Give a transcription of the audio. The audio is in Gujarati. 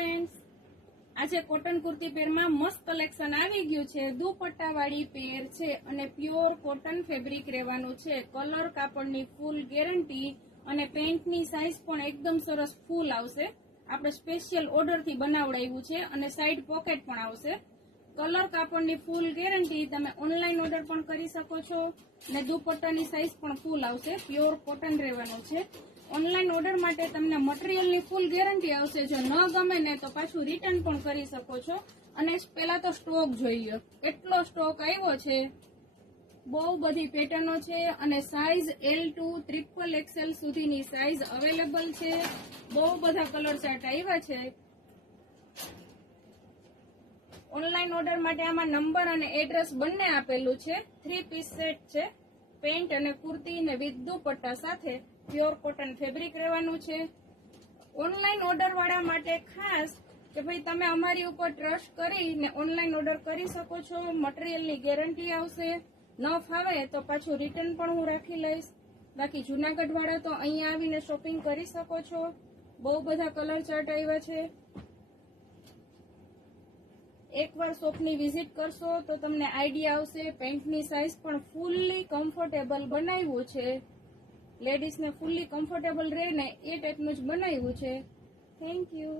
ફ્રેન્ડ્સ, આજે કોટન કુર્તી પેરમાં મસ્ત કલેક્શન આવી ગયું છે. દુપટ્ટા વાળી પેર છે અને પ્યોર કોટન ફેબ્રિક રહેવાનું છે. કલર કાપડની ફૂલ ગેરંટી અને પેન્ટની સાઇઝ પણ એકદમ સરસ ફૂલ આવશે. આપણે સ્પેશિયલ ઓર્ડરથી બનાવડાવ્યું છે અને સાઈડ પોકેટ પણ આવશે. કલર કાપડની ફૂલ ગેરંટી, તમે ઓનલાઈન ઓર્ડર પણ કરી શકો છો અને દુપટ્ટાની સાઇઝ પણ ફૂલ આવશે. પ્યોર કોટન રહેવાનું છે. ઓનલાઈન ઓર્ડર માટે તમને મટીરિયલની ફૂલ ગેરંટી આવશે. જો ન ગમે ને તો પાછું રિટર્ન પણ કરી શકો છો. અને પહેલા તો સ્ટોક જોઈએ, એટલો સ્ટોક આવ્યો છે. બહુ બધી પેટર્નો છે અને સાઇઝ L2 XXL સુધીની સાઇઝ અવેલેબલ છે. બહુ બધા કલર ચાર્ટ આવ્યા છે. ઓનલાઈન ઓર્ડર માટે આમાં નંબર અને એડ્રેસ બંને આપેલું છે. 3 પીસ સેટ છે. પેન્ટ અને કુર્તી ને વિથ દુપટ્ટા સાથે પ્યોર કોટન ફેબ્રિક રહેવાનું છે. ઓનલાઈન ઓર્ડર વાળા માટે ખાસ કે ભાઈ તમે અમારી ઉપર ટ્રસ્ટ કરીને ઓનલાઈન ઓર્ડર કરી શકો છો. મટીરિયલની ગેરંટી આવશે. ન ફાવે તો પાછું રિટર્ન પણ હું રાખી લઈશ. બાકી જુનાગઢ વાળા તો અહીંયા આવીને શોપિંગ કરી શકો છો. બહુ બધા કલર ચાર્ટ આવ્યા છે. એકવાર શોપની વિઝિટ કરશો તો તમને આઈડિયા આવશે. પેન્ટની સાઇઝ પણ ફૂલ્લી કમ્ફર્ટેબલ બનાવ્યું છે. લેડીઝને ફૂલ્લી કમ્ફર્ટેબલ રહે ને એ ટાઈપનું જ બનાવ્યું છે. Thank you.